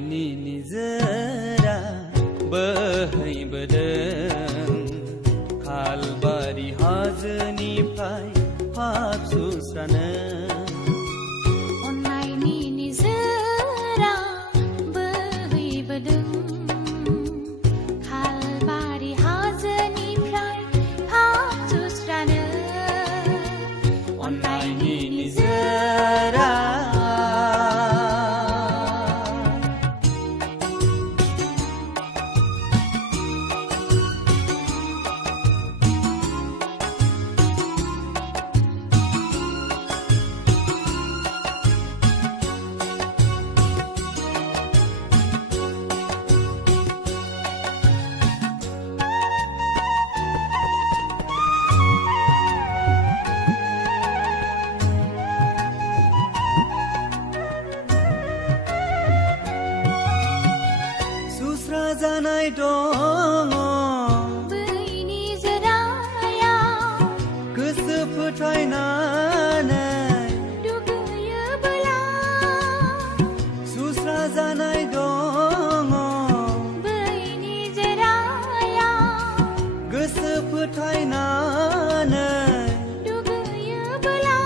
अन्नायनि निजोरा बोहैबोदों खालबारि हाजोनिफ्राय पाप सुस्रानो अन्नायनि निजोरा बोहैबोदों खालबारि हाजोनिफ्राय पाप सुस्रानो अन्नायनि निजोरा जानाय दङ बै निजोरायाव गोसो फोथायनानै दुगैयोब्ला सुस्रा जानाय दङ बै निजोरायाव गोसो फोथायनानै दुगैयोब्ला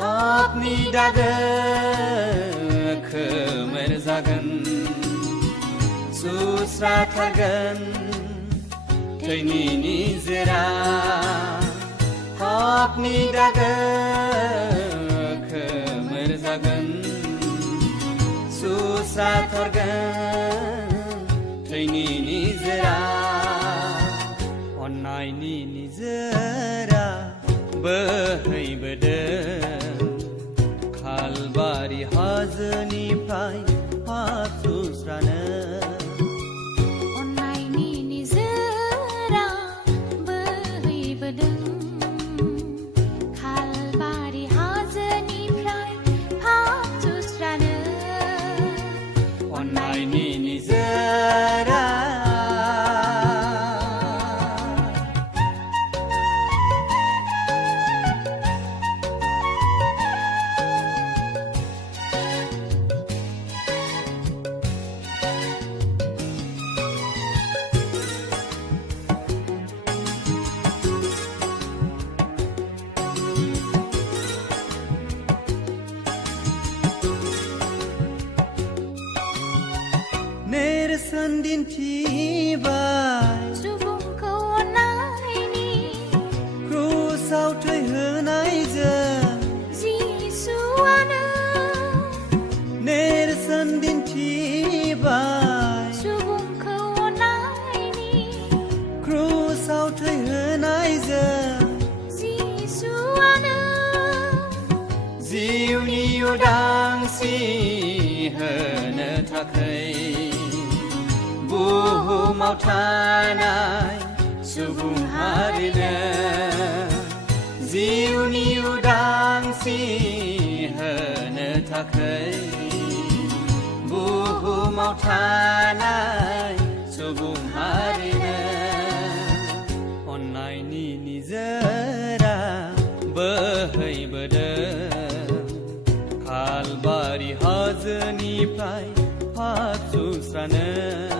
पापनि दागो खोमोर जागोन सुस्राथारगोन थैनि निजोरा पापनि दागो खोमोर जागोन सुस्राथारगोन थैनि निजोरा अन्नायनि निजोरा बोहैबोदों खालबारि हाजोनिफ्राय पाप सुस्रानो अन्नायनि निजोरा नेरसोन दिन्थिबाय सुबुंखौ अन्नायनि क्रुसाव थैहोनायजों जिसुआनो नेरसोन दिन्थिबाय सुबुंखौ अन्नायनि क्रुसाव थैहोनायजों जिसुआनो जिउनि उदांस्रि होनो थाखाय बुहुमाव थानाय सुबुं हारिनो जिउनि उदांस्रि होनो थाखाय बुहुमाव थानाय सुबुं हारिनो अन्नायनि निजोरा बोहैबोदों खालबारि हाजोनिफ्राय पाप सुस्रानो